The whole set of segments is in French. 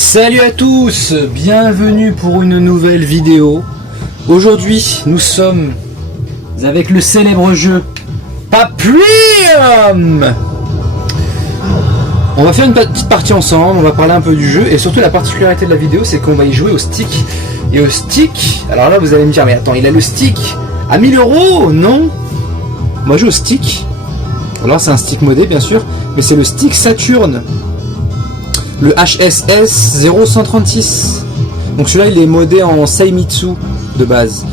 Salut à tous, bienvenue pour une nouvelle vidéo. Aujourd'hui, nous sommes avec le célèbre jeu Paprium. On va faire une petite partie ensemble, on va parler un peu du jeu et surtout la particularité de la vidéo, c'est qu'on va y jouer au stick. Et au stick, alors là vous allez me dire, mais attends, il a le stick à 1000 €? Non, moi je joue au stick. Alors c'est un stick modé bien sûr, mais c'est le stick Saturn. Le HSS 0136. Donc celui-là il est modé en Seimitsu de base.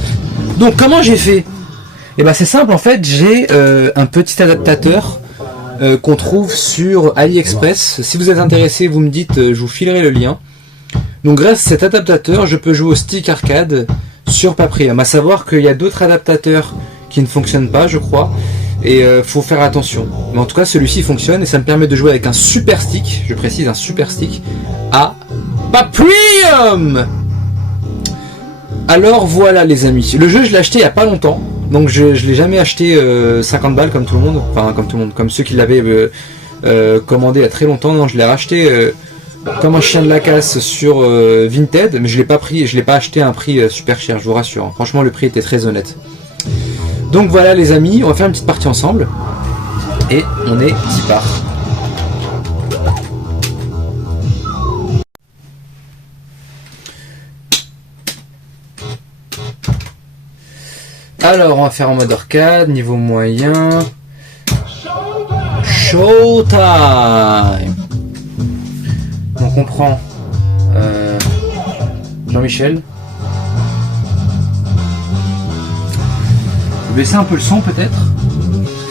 Donc comment j'ai fait? Et ben c'est simple en fait, j'ai un petit adaptateur qu'on trouve sur AliExpress. Si vous êtes intéressé, vous me dites, je vous filerai le lien. Donc grâce à cet adaptateur, je peux jouer au stick arcade sur Paprium. À savoir qu'il y a d'autres adaptateurs qui ne fonctionnent pas, je crois. Et faut faire attention. Mais en tout cas, celui-ci fonctionne et ça me permet de jouer avec un super stick, je précise un super stick, à Paprium. Alors voilà les amis. Le jeu, je l'ai acheté il n'y a pas longtemps. Donc je l'ai jamais acheté 50 balles comme tout le monde. Enfin, comme tout le monde. Comme ceux qui l'avaient commandé il y a très longtemps. Non, je l'ai racheté comme un chien de la casse sur Vinted. Mais je l'ai pas acheté à un prix super cher, je vous rassure. Franchement, le prix était très honnête. Donc voilà les amis, on va faire une petite partie ensemble. Et on est 10 parts. Alors on va faire en mode arcade, niveau moyen. Showtime. Donc on prend Jean-Michel. Baisser un peu le son peut-être,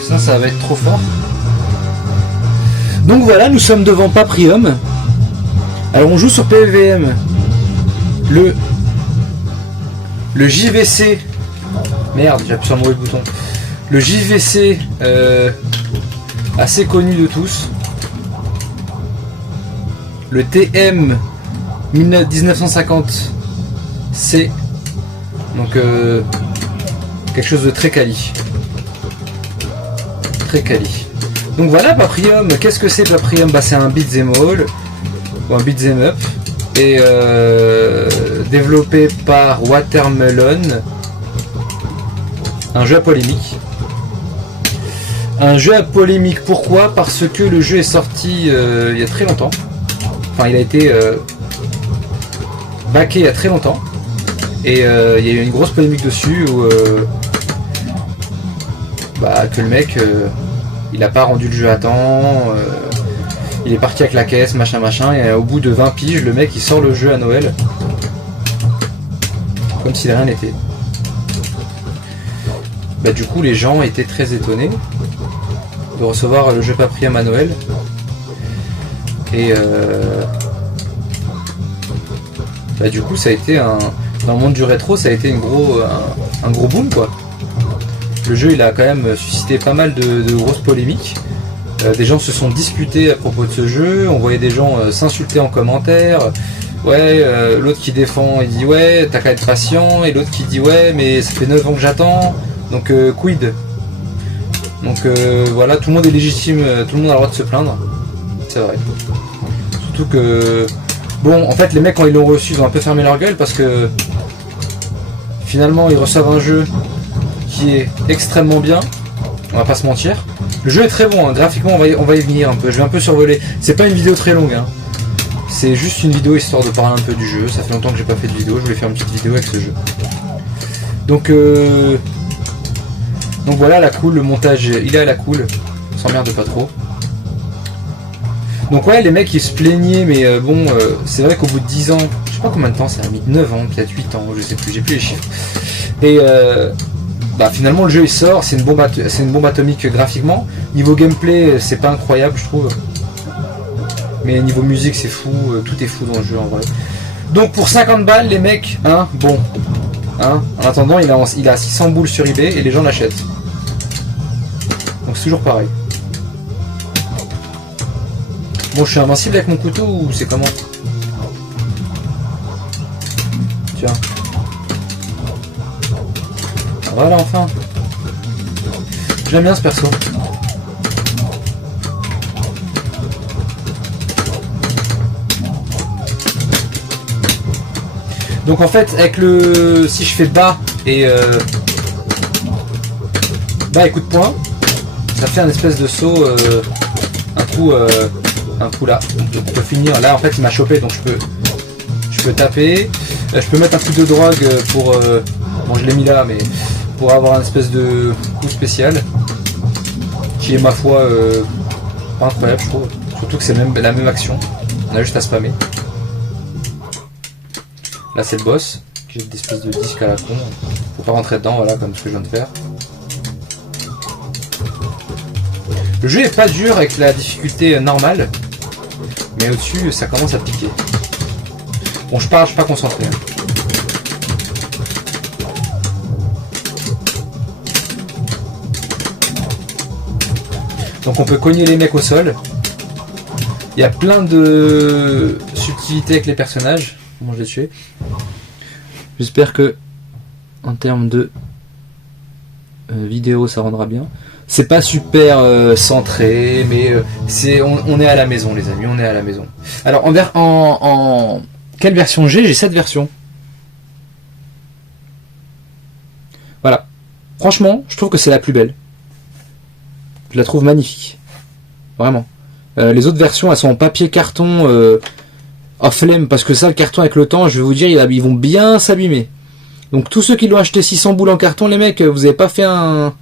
parce que ça va être trop fort. Donc voilà, nous sommes devant Paprium. Alors on joue sur PVM. Le JVC. Merde, j'ai appuyé sur le mauvais bouton. Le JVC assez connu de tous. Le TM 1950 C. Donc quelque chose de très quali. Très quali. Donc voilà Paprium. Qu'est-ce que c'est Paprium? Bah c'est un beat'em all ou un beat'em up et développé par Watermelon. Un jeu à polémique. Un jeu à polémique, pourquoi? Parce que le jeu est sorti il y a très longtemps. Enfin il a été backé il y a très longtemps. Et il y a eu une grosse polémique dessus où que le mec il a pas rendu le jeu à temps, il est parti avec la caisse, machin machin, et au bout de 20 piges, le mec il sort le jeu à Noël comme si de rien n'était. Du coup les gens étaient très étonnés de recevoir le jeu Paprium à Noël. Et du coup ça a été dans le monde du rétro, ça a été un gros boom quoi. Le jeu il a quand même suscité pas mal de grosses polémiques. Des gens se sont disputés à propos de ce jeu, on voyait des gens s'insulter en commentaire. Ouais, l'autre qui défend il dit ouais t'as qu'à être patient, et l'autre qui dit ouais mais ça fait 9 ans que j'attends, donc quid. Donc voilà, tout le monde est légitime, tout le monde a le droit de se plaindre, c'est vrai. Surtout que bon, en fait les mecs quand ils l'ont reçu ils ont un peu fermé leur gueule parce que finalement ils reçoivent un jeu qui est extrêmement bien, on va pas se mentir. Le jeu est très bon, hein. Graphiquement on va y venir un peu, je vais un peu survoler. C'est pas une vidéo très longue, hein. C'est juste une vidéo histoire de parler un peu du jeu. Ça fait longtemps que j'ai pas fait de vidéo, je voulais faire une petite vidéo avec ce jeu. Donc voilà la cool, le montage il est à la cool, on s'emmerde pas trop. Donc ouais les mecs ils se plaignaient mais c'est vrai qu'au bout de 10 ans, je sais pas combien de temps ça a mis, 9 ans, peut-être 8 ans, je sais plus, j'ai plus les chiffres. Et finalement le jeu il sort, c'est une bombe atomique graphiquement. Niveau gameplay c'est pas incroyable je trouve. Mais niveau musique c'est fou, tout est fou dans le jeu en vrai. Donc pour 50 balles les mecs, en attendant il a 600 boules sur eBay et les gens l'achètent. Donc c'est toujours pareil. Bon je suis invincible avec mon couteau ou c'est comment? Tiens. Voilà enfin. J'aime bien ce perso. Donc en fait, avec le, si je fais bas et coup de poing, ça fait un espèce de saut, un coup là. On peut finir. Là en fait, il m'a chopé, donc je peux taper. Je peux mettre un coup de drogue pour, bon je l'ai mis là, mais pour avoir un espèce de coup spécial qui est ma foi pas incroyable, je trouve. Surtout que c'est la même action. On a juste à spammer. Là c'est le boss. J'ai des espèces de disques à la con. Faut pas rentrer dedans, voilà, comme ce que je viens de faire. Le jeu est pas dur avec la difficulté normale, mais au-dessus ça commence à piquer. Bon, je suis pas concentré. Donc on peut cogner les mecs au sol. Il y a plein de subtilités avec les personnages. Comment je les tuer. J'espère que en termes de vidéo ça rendra bien. C'est pas super centré, mais on est à la maison les amis, on est à la maison. Alors en quelle version j'ai cette version. Voilà. Franchement, je trouve que c'est la plus belle. Je la trouve magnifique. Vraiment. Les autres versions, elles sont en papier carton flemme, parce que ça, le carton avec le temps, je vais vous dire, ils vont bien s'abîmer. Donc tous ceux qui l'ont acheté 600 boules en carton, les mecs, vous avez pas fait un...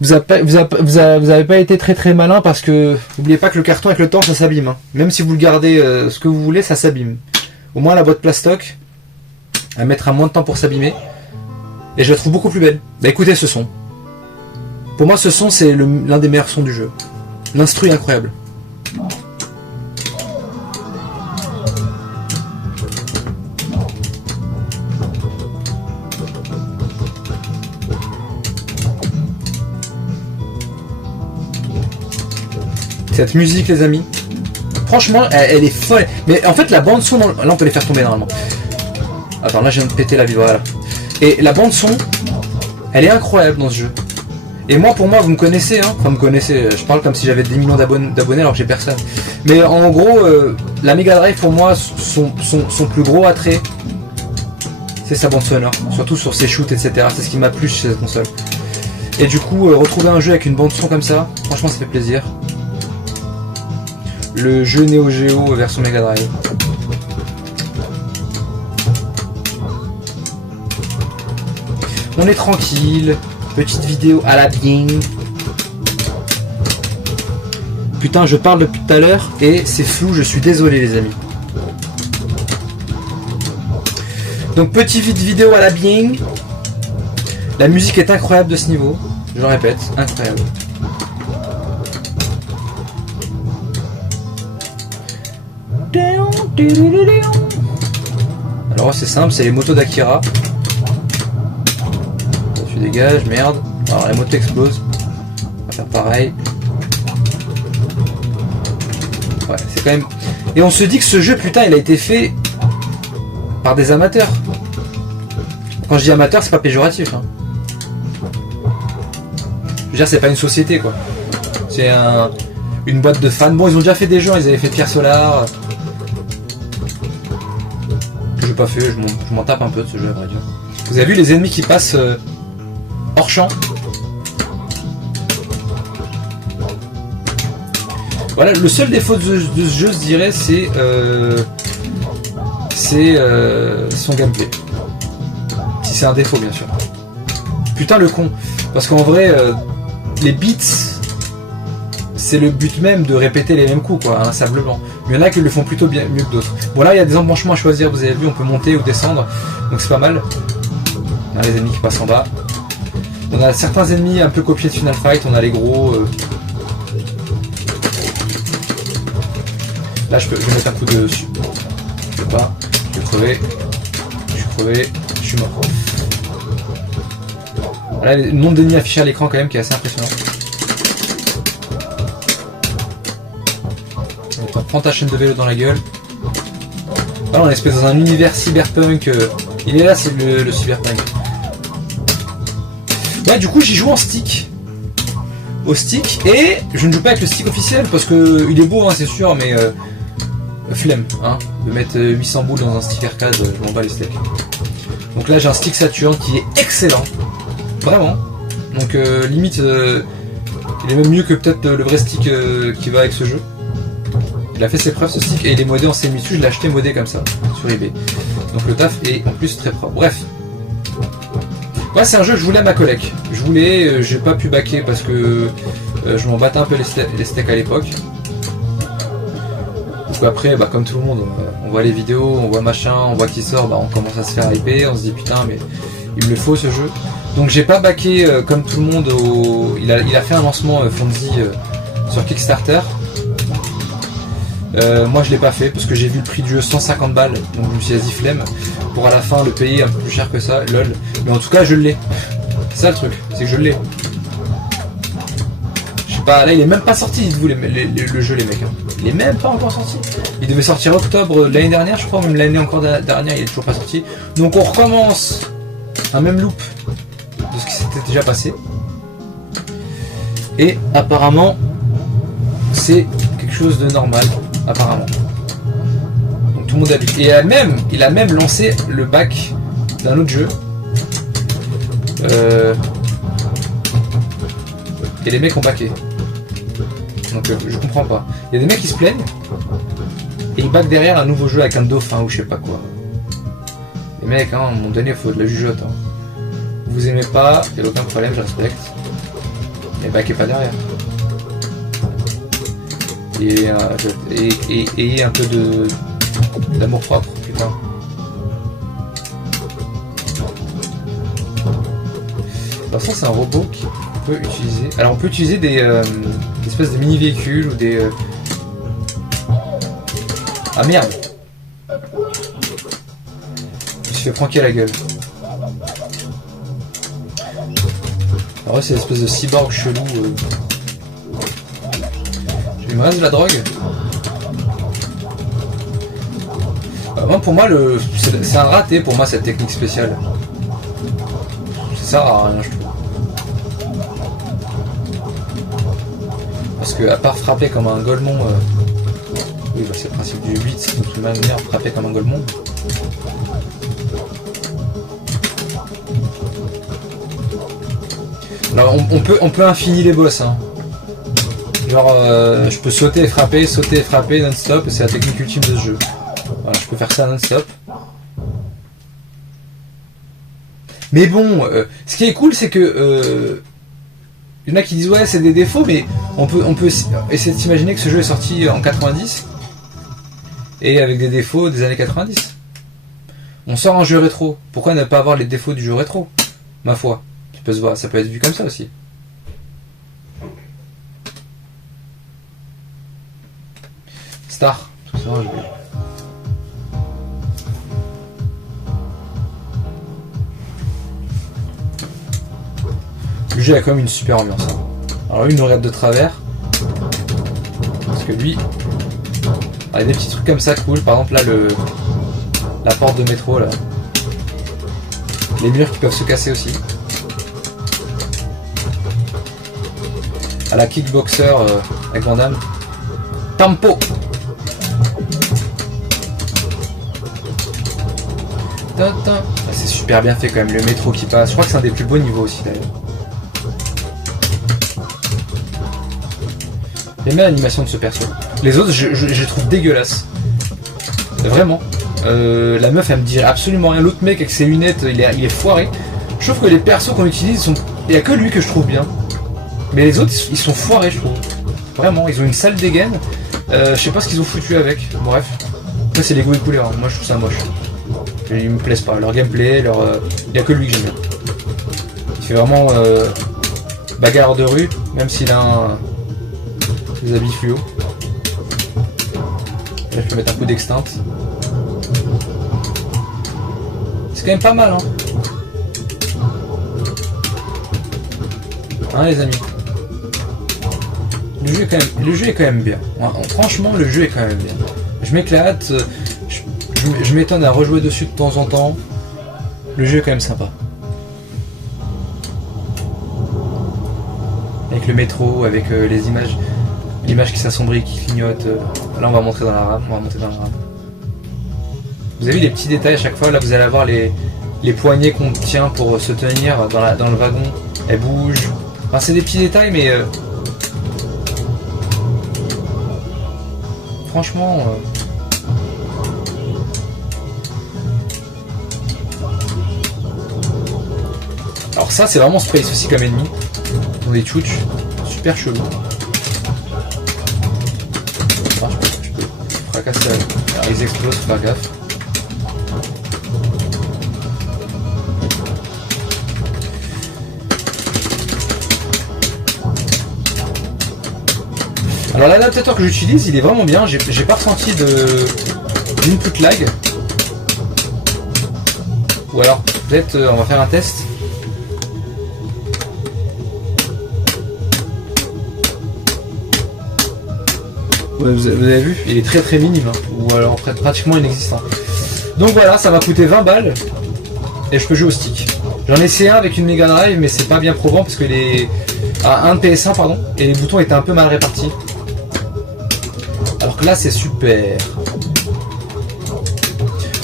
Vous avez pas été très très malin, parce que n'oubliez pas que le carton avec le temps ça s'abîme. Hein. Même si vous le gardez ce que vous voulez, ça s'abîme. Au moins la boîte plastoc, elle mettra moins de temps pour s'abîmer. Et je la trouve beaucoup plus belle. Bah écoutez ce son. Pour moi ce son c'est l'un des meilleurs sons du jeu. L'instru est incroyable. Cette musique les amis, franchement elle est folle. Mais en fait la bande son, là on peut les faire tomber normalement. Attends, là je viens de péter la vibre, voilà. Et la bande son, elle est incroyable dans ce jeu. Et moi pour moi vous me connaissez, hein. Enfin vous me connaissez, je parle comme si j'avais des millions d'abonnés alors que j'ai personne. Mais en gros la Mega Drive pour moi son plus gros attrait c'est sa bande sonore, surtout sur ses shoots etc. C'est ce qui m'a plu chez cette console. Et du coup retrouver un jeu avec une bande son comme ça, franchement ça fait plaisir. Le jeu Neo Geo version Mega Drive. On est tranquille, petite vidéo à la bien. Putain, je parle depuis tout à l'heure et c'est flou, je suis désolé les amis. Donc petite vidéo à la bien. La musique est incroyable de ce niveau, je le répète, incroyable. Alors c'est simple, c'est les motos d'Akira. Tu dégages, merde. Alors la moto explose. On va faire pareil. Ouais, c'est quand même... Et on se dit que ce jeu, putain, il a été fait par des amateurs. Quand je dis amateur, c'est pas péjoratif. Hein. Je veux dire, c'est pas une société, quoi. C'est une boîte de fans. Bon, ils ont déjà fait des jeux, ils avaient fait Pierre Solar. Que j'ai pas fait, je m'en tape un peu de ce jeu, à vrai dire. Vous avez vu les ennemis qui passent hors champ? Voilà, le seul défaut de ce jeu, je dirais, c'est son gameplay. Si c'est un défaut, bien sûr. Putain, le con. Parce qu'en vrai, les beats, c'est le but même de répéter les mêmes coups, quoi, inlassablement. Il y en a qui le font plutôt bien, mieux que d'autres. Bon, là, il y a des embranchements à choisir, vous avez vu, on peut monter ou descendre. Donc c'est pas mal. On a les ennemis qui passent en bas. On a certains ennemis un peu copiés de Final Fight, on a les gros... Là je vais mettre un coup de dessus. Je peux pas. Je vais crever. Je suis crevé. Je suis mort. Voilà le nombre d'ennemis affichés à l'écran quand même qui est assez impressionnant. Donc, prends ta chaîne de vélo dans la gueule. Voilà, on est espèce dans un univers cyberpunk. Il est là, c'est le cyberpunk. Ouais, du coup j'y joue en stick. Au stick, et je ne joue pas avec le stick officiel parce que il est beau, hein, c'est sûr, mais flemme, hein, de mettre 800 boules dans un stick arcade, je m'en bats les steaks. Donc là j'ai un stick Saturn qui est excellent, vraiment. Donc limite, il est même mieux que peut-être le vrai stick qui va avec ce jeu. Il a fait ses preuves ce stick et il est modé en Seimitsu, je l'ai acheté modé comme ça sur eBay. Donc le taf est en plus très propre. Bref. Ouais, c'est un jeu que je voulais à ma collègue. Je voulais, j'ai pas pu backer parce que je m'en battais un peu les steaks à l'époque. Donc après, bah, comme tout le monde, on voit les vidéos, on voit machin, on voit qu'il sort, bah, on commence à se faire hyper, on se dit putain mais il me le faut ce jeu. Donc j'ai pas backé comme tout le monde il a fait un lancement Fonzie sur Kickstarter. Moi je l'ai pas fait parce que j'ai vu le prix du jeu 150 balles, donc je me suis dit flemme pour à la fin le payer un peu plus cher que ça, lol. Mais en tout cas je l'ai. C'est ça le truc, c'est que je l'ai. Je sais pas, là il est même pas sorti, dites-vous le jeu les mecs. Hein. Il est même pas encore sorti. Il devait sortir octobre de l'année dernière, je crois, même l'année encore dernière, il est toujours pas sorti. Donc on recommence un même loop de ce qui s'était déjà passé. Et apparemment c'est quelque chose de normal. Apparemment. Donc tout le monde a vu. Et il a même lancé le bac d'un autre jeu. Et les mecs ont backé. Donc je comprends pas. Il y a des mecs qui se plaignent et ils backent derrière un nouveau jeu avec un dauphin ou je sais pas quoi. Les mecs, hein, à un moment donné, il faut de la jugeote. Hein. Vous aimez pas, il n'y a aucun problème, je respecte. Mais backez pas derrière. Et un peu d'amour propre, putain. Alors ça c'est un robot qu'on peut utiliser. Alors on peut utiliser des espèces de mini véhicules ou des... Ah merde. Je me suis fait pranker la gueule. Alors ouais, c'est une espèce de cyborg chelou. Il me reste de la drogue. Moi, pour moi, c'est un raté pour moi cette technique spéciale. Ça sert à rien, je trouve. Parce que à part frapper comme un golemon, oui, bah, c'est le principe du 8, donc de manière frapper comme un golemon. Alors on peut infini les boss, hein. Genre, je peux sauter et frapper non-stop, c'est la technique ultime de ce jeu. Voilà, je peux faire ça non-stop. Mais bon, ce qui est cool, c'est que il y en a qui disent ouais, c'est des défauts, mais on peut essayer de s'imaginer que ce jeu est sorti en 90 et avec des défauts des années 90. On sort un jeu rétro. Pourquoi ne pas avoir les défauts du jeu rétro, ma foi? Ça peut être vu comme ça aussi. Star. Le jeu a quand même une super ambiance. Alors lui il nous regarde de travers. Parce que lui. Il y a des petits trucs comme ça cool. Par exemple là la porte de métro là. Les murs qui peuvent se casser aussi. À la kickboxer avec Van Damme. Tempo. C'est super bien fait quand même, le métro qui passe. Je crois que c'est un des plus beaux niveaux aussi d'ailleurs. J'aime bien l'animation de ce perso. Les autres, je les trouve dégueulasses. Vraiment. La meuf, elle me dit absolument rien. L'autre mec avec ses lunettes, il est foiré. Je trouve que les persos qu'on utilise sont... Il n'y a que lui que je trouve bien. Mais les autres, ils sont foirés, je trouve. Vraiment, ils ont une sale dégaine. Je sais pas ce qu'ils ont foutu avec. Bref. Ça, c'est les goûts et couleurs. Moi, je trouve ça moche. Ils me plaisent pas. Leur gameplay, il n'y a que lui que j'aime bien. Il fait vraiment bagarre de rue, même s'il a des habits fluo. Là, je peux mettre un coup d'extinte. C'est quand même pas mal, hein. Hein, les amis. Le jeu est quand même bien. Franchement, le jeu est quand même bien. Je m'éclate. Je m'étonne à rejouer dessus de temps en temps. Le jeu est quand même sympa. Avec le métro, avec les images l'image qui s'assombrit, qui clignote. Là on va monter dans la rame, on va monter dans la rame. Vous avez vu les petits détails à chaque fois, là vous allez avoir les poignées qu'on tient pour se tenir dans le wagon, elles bougent. Enfin c'est des petits détails mais franchement alors ça c'est vraiment space aussi comme ennemi. Ils ont des tchouches super chelous. Ah, je peux fracasser alors, ils explosent, faut faire gaffe. Alors l'adaptateur que j'utilise il est vraiment bien, j'ai pas ressenti d'input lag. Ou alors peut-être on va faire un test. Ouais, vous avez vu, il est très très minime, hein, ou alors pratiquement inexistant. Donc voilà, ça m'a coûté 20 balles et je peux jouer au stick. J'en ai essayé un avec une Mega Drive mais c'est pas bien probant parce que un de PS1 pardon, et les boutons étaient un peu mal répartis. Alors que là c'est super.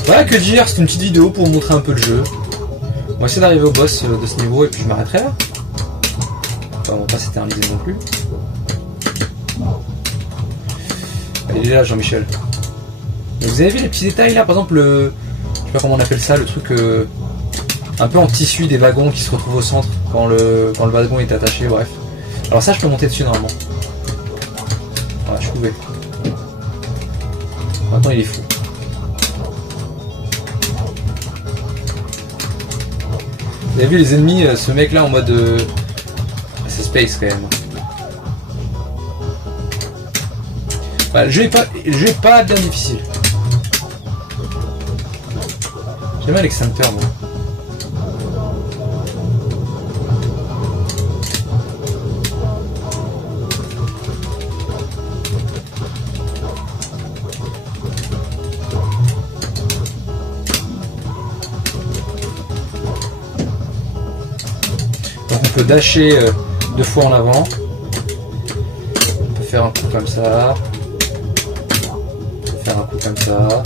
Voilà, que dire, c'est une petite vidéo pour vous montrer un peu le jeu. On va essayer d'arriver au boss de ce niveau et puis je m'arrêterai là. Enfin, on va pas s'éterniser non plus. Il est là Jean-Michel. Vous avez vu les petits détails là, par exemple je sais pas comment on appelle ça, le truc un peu en tissu des wagons qui se retrouvent au centre quand le wagon est attaché, bref. Alors ça je peux monter dessus normalement. Voilà, je pouvais. Maintenant il est fou. Vous avez vu les ennemis, ce mec là en mode c'est space quand même. Bah, le jeu est pas bien difficile. J'aime bien l'extincteur moi. Donc on peut dasher 2 fois en avant. On peut faire un coup comme ça. Faire un coup comme ça.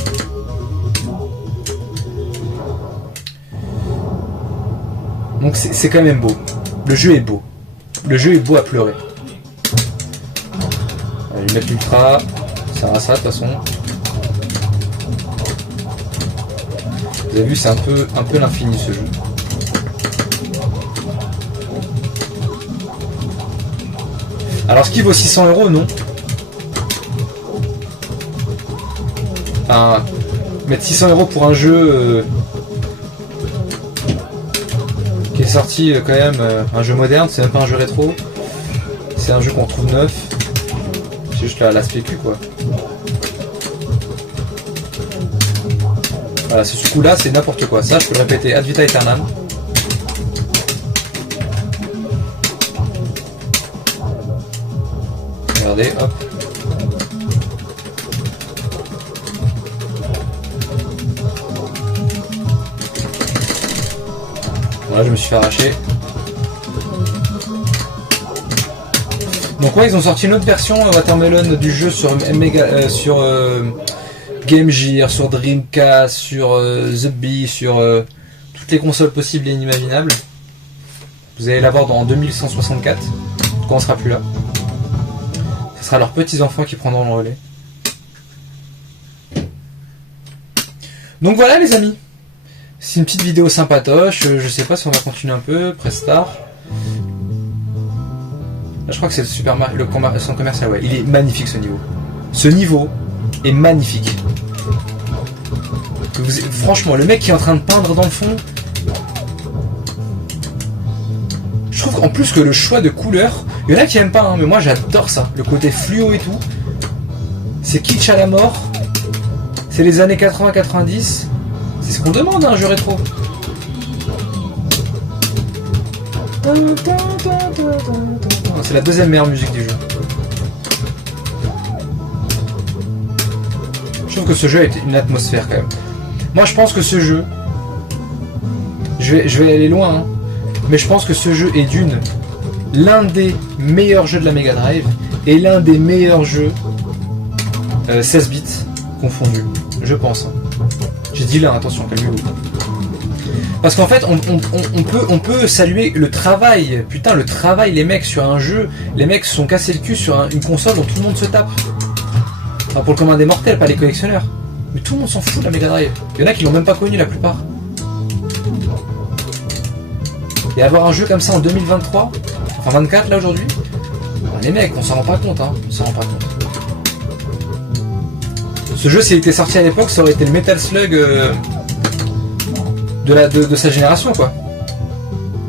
Donc c'est quand même beau. Le jeu est beau. Le jeu est beau à pleurer. Je vais mettre l'ultra. Ça va ça de toute façon. Vous avez vu, c'est un peu l'infini ce jeu. Alors ce qui vaut 600 €, non. Enfin, mettre 600 € pour un jeu qui est sorti quand même, un jeu moderne, c'est même pas un jeu rétro, c'est un jeu qu'on trouve neuf, c'est juste l'aspect cul quoi. Voilà, ce coup là c'est n'importe quoi, ça je peux le répéter ad vitam aeternam. Regardez, hop. Voilà, je me suis fait arracher. Donc ouais, ils ont sorti une autre version Watermelon du jeu sur Game Gear, sur Dreamcast, sur The Bee, sur toutes les consoles possibles et inimaginables. Vous allez l'avoir dans 2164, quand on sera plus là. Ce sera leurs petits-enfants qui prendront le relais. Donc voilà les amis. C'est une petite vidéo sympatoche, je sais pas si on va continuer un peu, Prestar. Là je crois que c'est le Super Mario, le centre commercial, ouais. Il est magnifique ce niveau. Ce niveau est magnifique. Franchement, le mec qui est en train de peindre dans le fond. Je trouve en plus que le choix de couleurs, il y en a qui aiment pas, hein, mais moi j'adore ça. Le côté fluo et tout. C'est kitsch à la mort. C'est les années 80-90. C'est ce qu'on demande à un jeu rétro. C'est la deuxième meilleure musique du jeu. Je trouve que ce jeu a une atmosphère quand même. Moi je pense que ce jeu, je vais aller loin, hein, mais je pense que ce jeu est l'un des meilleurs jeux de la Mega Drive est l'un des meilleurs jeux 16 bits confondus, je pense. J'ai dit là, attention, calmez-vous. Parce qu'en fait, on peut saluer le travail. Putain, le travail, les mecs, sur un jeu. Les mecs se sont cassés le cul sur une console dont tout le monde se tape. Enfin, pour le commun des mortels, pas les collectionneurs. Mais tout le monde s'en fout de la Mega Drive. Il y en a qui l'ont même pas connu, la plupart. Et avoir un jeu comme ça en 2023, enfin 24 là aujourd'hui, les mecs, on s'en rend pas compte, hein. On s'en rend pas compte. Ce jeu, s'il était sorti à l'époque, ça aurait été le Metal Slug de sa génération, quoi.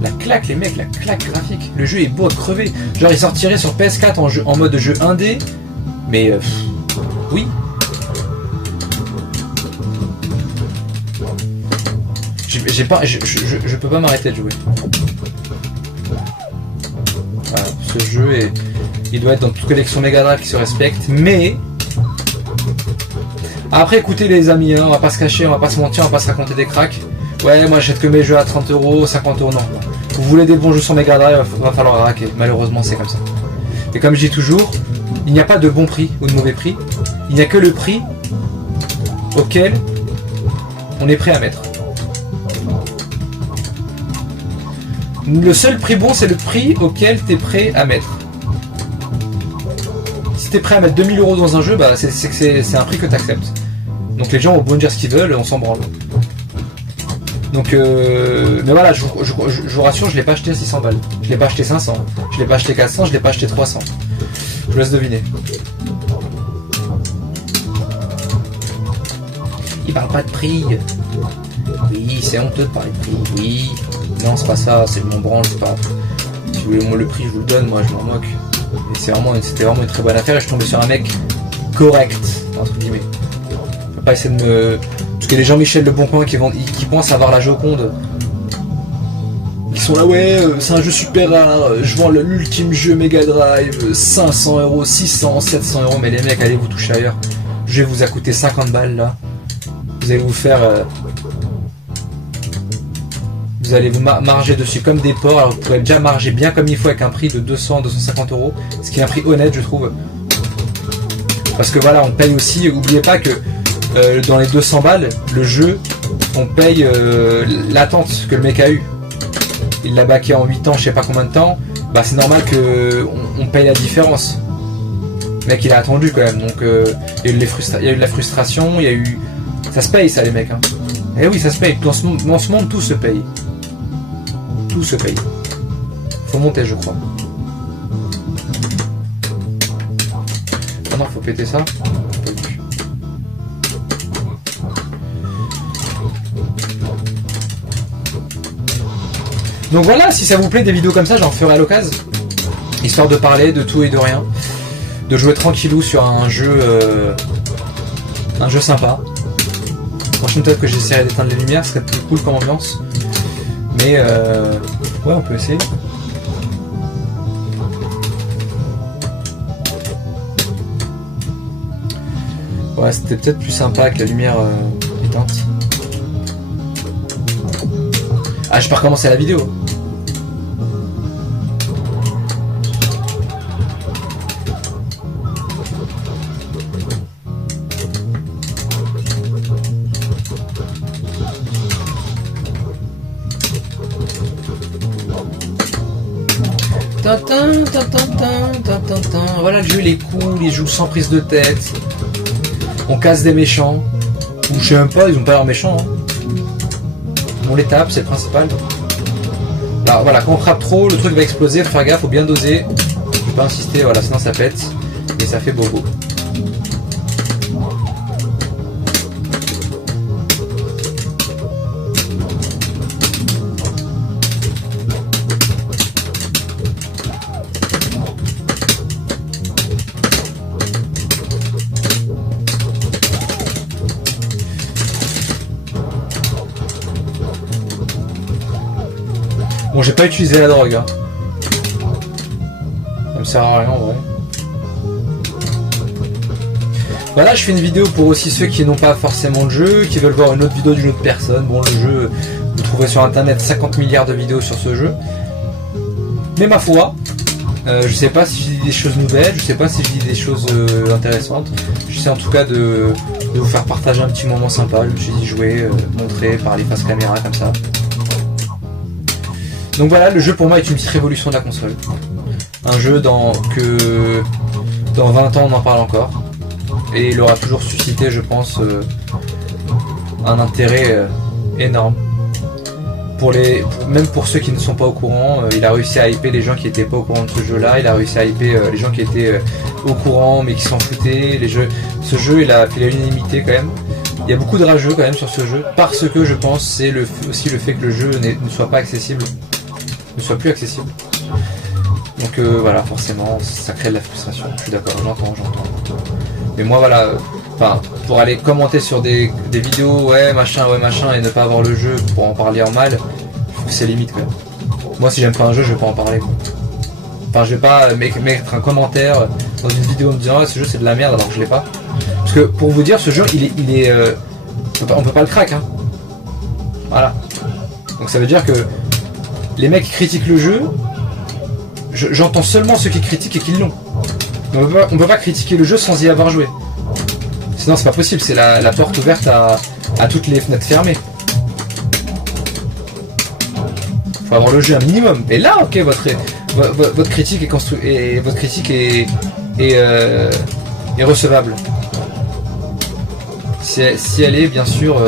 La claque, les mecs, la claque graphique. Le jeu est beau à crever. Genre, il sortirait sur PS4 en mode jeu indé, mais oui. Je peux pas m'arrêter de jouer. Voilà, ce jeu il doit être dans toute collection Mega Drive qui se respecte, mais après, écoutez les amis, hein, on va pas se cacher, on va pas se mentir, on va pas se raconter des cracks. Ouais, moi j'achète que mes jeux à 30 €, 50 €, non. Vous voulez des bons jeux sur Mega Drive, va falloir raquer. Malheureusement, c'est comme ça. Et comme je dis toujours, il n'y a pas de bon prix ou de mauvais prix. Il n'y a que le prix auquel on est prêt à mettre. Le seul prix bon, c'est le prix auquel tu es prêt à mettre. Si tu es prêt à mettre 2000 € dans un jeu, bah, c'est un prix que tu acceptes. Donc les gens vont bon dire ce qu'ils veulent, on s'en branle. Donc, mais voilà, je vous rassure, je l'ai pas acheté à 600 balles. Je l'ai pas acheté 500. Je l'ai pas acheté 400, je l'ai pas acheté 300. Je vous laisse deviner. Il parle pas de prix. Oui, c'est honteux de parler de prix. Oui. Non, c'est pas ça, c'est mon branle, c'est pas. Si vous voulez le prix, je vous le donne, moi je m'en moque. Et c'était vraiment une très bonne affaire et je suis tombé sur un mec correct, entre guillemets. Faut pas essayer de me. Parce que les Jean-Michel de Boncoin qui pensent avoir la Joconde, qui sont là, ouais, c'est un jeu super rare, je vends l'ultime jeu Mega Drive, 500 €, 600, 700 €, mais les mecs, allez vous toucher ailleurs. Le jeu vous a coûté 50 balles là. Vous allez vous faire. Vous allez vous marger dessus comme des porcs, alors vous pourrez déjà marger bien comme il faut avec un prix de 200-250 €, ce qui est un prix honnête, je trouve. Parce que voilà, on paye aussi, n'oubliez pas que dans les 200 balles, le jeu, on paye l'attente que le mec a eu. Il l'a baqué en 8 ans, je sais pas combien de temps, bah c'est normal qu'on paye la différence. Le mec il a attendu quand même, donc il y a eu de la frustration, il y a eu. Ça se paye ça les mecs. Hein. Eh oui, ça se paye. Dans ce monde, tout se paye. Tout se paye. Faut monter, je crois. Ah non, faut péter ça. Donc voilà, si ça vous plaît des vidéos comme ça, j'en ferai à l'occasion. Histoire de parler de tout et de rien. De jouer tranquillou sur un jeu sympa. Franchement, peut-être que j'essaierai d'éteindre les lumières, ce serait plus cool comme ambiance. Mais ouais, on peut essayer. Ouais, c'était peut-être plus sympa avec la lumière éteinte. Ah, je peux recommencer la vidéo. Voilà, le jeu il est cool, il joue sans prise de tête. On casse des méchants. Ou je sais même pas, ils ont pas l'air méchants. Hein. On les tape, c'est le principal. Alors voilà, quand on frappe trop, le truc va exploser, faut faire gaffe, faut bien doser. Je vais pas insister, voilà, sinon ça pète. Et ça fait bobo. Bon, j'ai pas utilisé la drogue. Hein. Ça me sert à rien en vrai. Voilà, je fais une vidéo pour aussi ceux qui n'ont pas forcément le jeu, qui veulent voir une autre vidéo d'une autre personne. Bon, le jeu, vous trouverez sur internet 50 milliards de vidéos sur ce jeu. Mais ma foi, Je sais pas si je dis des choses nouvelles, je sais pas si je dis des choses intéressantes. J'essaie en tout cas de vous faire partager un petit moment sympa. Je me suis dit jouer, montrer, parler face caméra comme ça. Donc voilà, le jeu pour moi est une petite révolution de la console. Un jeu que dans 20 ans on en parle encore. Et il aura toujours suscité, je pense, un intérêt énorme. Même pour ceux qui ne sont pas au courant, il a réussi à hyper les gens qui n'étaient pas au courant de ce jeu-là, il a réussi à hyper les gens qui étaient au courant mais qui s'en foutaient. Ce jeu, il a fait l'unanimité quand même. Il y a beaucoup de rageux quand même sur ce jeu, parce que je pense c'est aussi le fait que le jeu ne soit pas accessible, ne soit plus accessible. Donc voilà, forcément, ça crée de la frustration. Je suis d'accord, j'entends. Mais moi voilà, pour aller commenter sur des vidéos, ouais machin, et ne pas avoir le jeu pour en parler en mal, je trouve que c'est limite quand même. Moi si j'aime pas un jeu, je vais pas en parler. Enfin, je vais pas mettre un commentaire dans une vidéo en me disant ce jeu c'est de la merde alors que je l'ai pas. Parce que pour vous dire, ce jeu il est on peut pas le crack, hein. Voilà. Donc ça veut dire que les mecs qui critiquent le jeu, j'entends seulement ceux qui critiquent et qui l'ont. On peut pas critiquer le jeu sans y avoir joué. Sinon c'est pas possible, c'est la porte ouverte à toutes les fenêtres fermées. Faut avoir le jeu un minimum. Et là, ok, votre critique est recevable. Si elle est bien sûr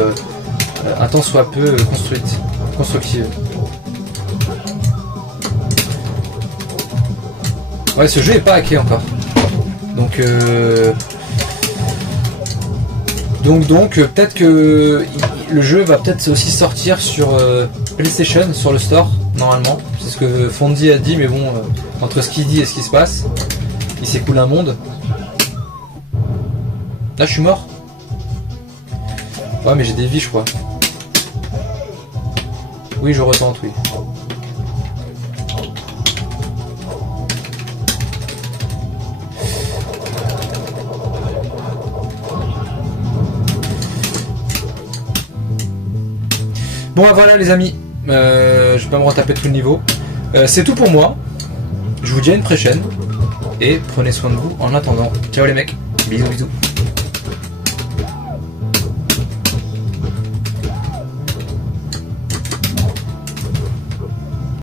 un tant soit peu constructive. Ouais, ce jeu est pas hacké encore. Donc peut-être que le jeu va peut-être aussi sortir sur PlayStation, sur le store, normalement. C'est ce que Fondy a dit, mais bon, entre ce qu'il dit et ce qui se passe, il s'écoule un monde. Là, je suis mort. Ouais, mais j'ai des vies, je crois. Oui, je retente, oui. Bon voilà les amis, je vais pas me retaper tout le niveau. C'est tout pour moi. Je vous dis à une prochaine. Et prenez soin de vous en attendant. Ciao les mecs. Bisous bisous.